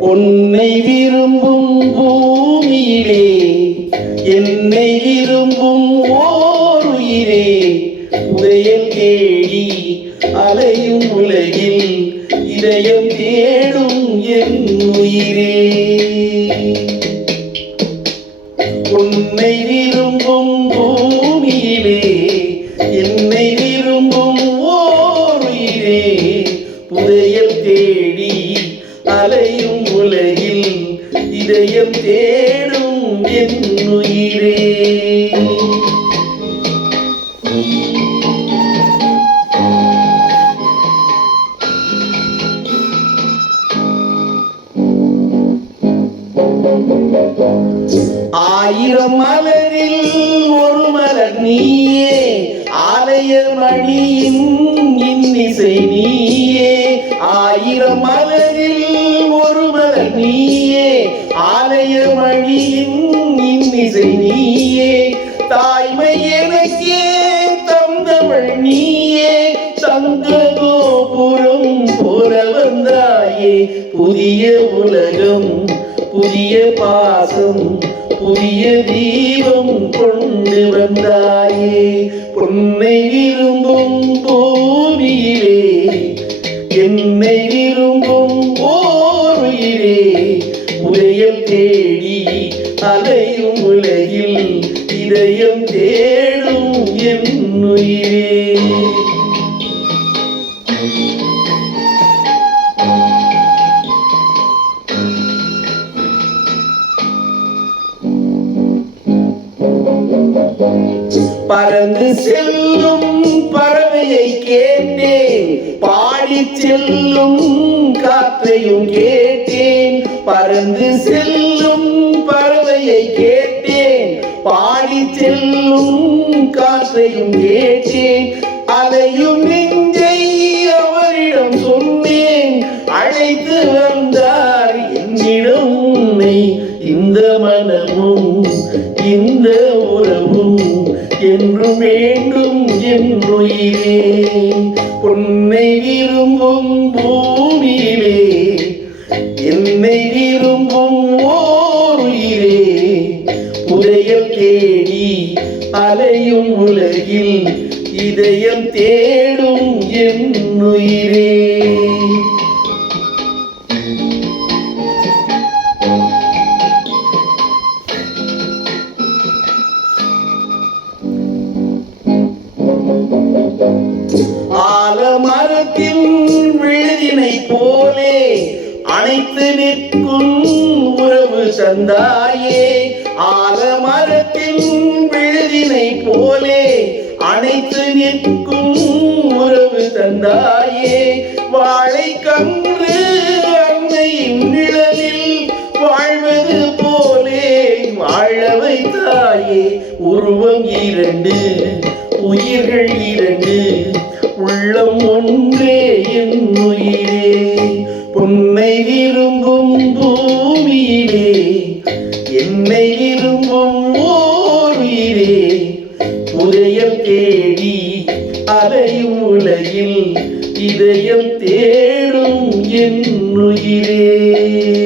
பொன்னை விரும்பும் பூமியிலே என்னை விரும்பும் ஓர் உயிரே உதயம் தேடி அலையும் உலகில் இதயம் தேடும் என் உயிரே. அலையும் உலகில் இதயம் தேடும் என் உயிரே. ஆயிரம் மலரில் ஒரு மலர் நீயே ஆலய மணியின் நீயே ஆலய மணியின் இன்னிசை நீயே தாய்மை எனக்கே தந்தவள் நீயே தந்த கோபுரம் போல வந்தாயே புதிய உலகம் புதிய பாசம் புதிய தீபம் கொண்டு வந்தாயே. பொன்னை விரும்பும் இதயம் தேடி அலையும் உலகில் இதயம் தேடும் என் உயிரே. பறந்து செல்லும் பறவையை கே பாடி செல்லும் காற்றையும் கேட்டேன். பறந்து செல்லும் பறவையை கேட்டேன். பாடி செல்லும் காற்றையும் கேட்டேன். அதையும் நெஞ்சை அவரிடம் சொன்னேன். அழைத்து வந்தார் என்னிடம் உன்னை. இந்த மனமும் இந்த உறவும் என்றும் வேண்டும் என்றுயிரே அலையும் உலகில் இதயம் தேடும் என் உயிரே. ஆலமரத்தின் விழுதினை போலே அணைத்து நிற்கும் உறவு சந்தாயே. ஆலமரத்தின் விழுதினை போலே அனைத்து நிற்கும் உறவு தந்தாயே. வாழை கன்று அன்னையின் நிழலில் வாழ்வது போலே வாழ வைத்தாயே. உருவம் இரண்டு உயிர்கள் இரண்டு உள்ளம் ஒன்றே என் உயிரே. பொன்னை விரும்பும் பூமியிலே என்னை விரும்பும் உலகில் இதயம் தேடும் என் உயிரே.